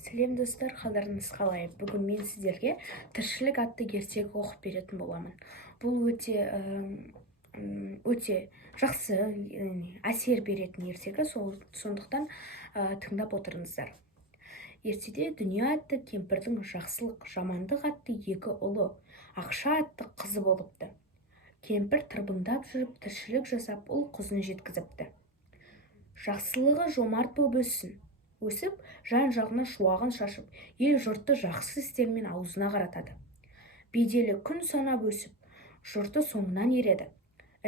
Сәлем достар, қалдарыңыз қалай? Бүгін мен сіздерге тіршілік атты ертегі оқып беретін боламын. Бұл өте жақсы әсер беретін ертегі, сондықтан тыңдап отырыңыздар. Ертеде дүние атты кемпірдің жақсылық, жамандық атты екі ұлы, ақша атты қызы болыпты. Кемпір тырбыңдап жүріп тіршілік жасап ұл қызын жеткізіпті. Жақсылығы жомарт боп өсіп, жан-жағына шуағын шашып, ел жұртты жақсы істермен аузына қаратады. Беделі күн санап өсіп, жұрты соңынан ереді.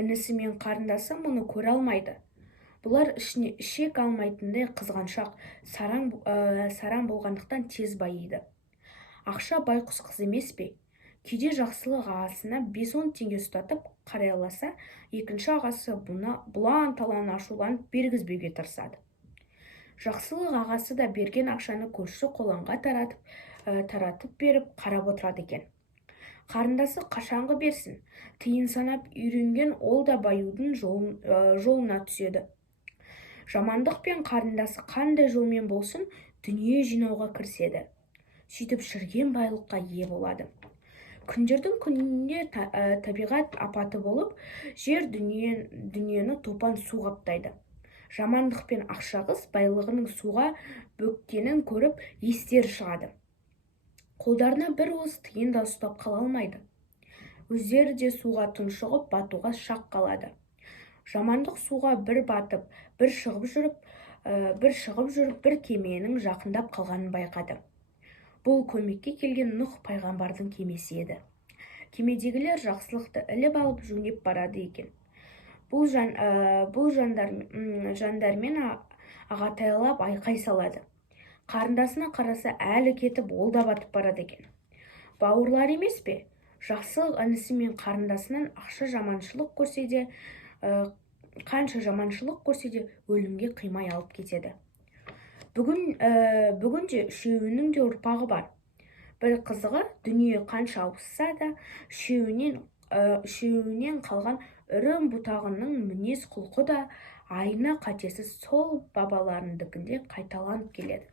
Інісі мен қарындасы мұны көре алмайды. Бұлар ішіне ішек алмайтындай қызғаншақ, сараң болғандықтан тез байиды. Ақша байқұс қыз емес пе? Кейде жақсылық ағасына 5-10 теңге ұстатып қарайласа, екінші ағасы бұлан-талан ашуланып бергізбеуге тырысады. Жақсылық ағасы да берген ақшаны көрші қолаңға таратып беріп қарап отырады екен. Қарындасы қашанғы берсін, тиын санап үйренген ол да баюдың жолына түседі. Жамандық пен қарындасы қандай жолмен болсын, дүние жинауға кіріседі. Сөйтіп шірген байлыққа ие болады. Күндердің күнінде табиғат апаты болып, жер дүниені топан су қаптайды. Жамандық пен ақшағыз байлығының суға бөккенін көріп естері шығады. Қолдарына бір уыс тиын да ұстап қала алмайды. Өздері де суға тұншығып батуға шақ қалады. Жамандық суға бір батып, бір шығып жүріп, бір кеменің жақындап қалғанын байқады. Бұл көмекке келген Нұх пайғамбардың кемесі еді. Кемедегілер жақсылықты іліп алып жөнеп барады екен. Бұл жандармен ағатайлап айқай салады. Қарындасына қараса әлі кетіп, ол да батып барады екен. Бауырлар емес пе? Жақсылық інісі мен қарындасынан қанша жаманшылық көрсе де өлімге қимай алып кетеді. Бүгінде үшеуінің де ұрпағы бар. Бір қызығы, дүние қанша ауысса да, үшеуінен қалған үрім бұтағының мінез құлқы да айна қатесіз сол бабаларындікінде қайталанып келеді.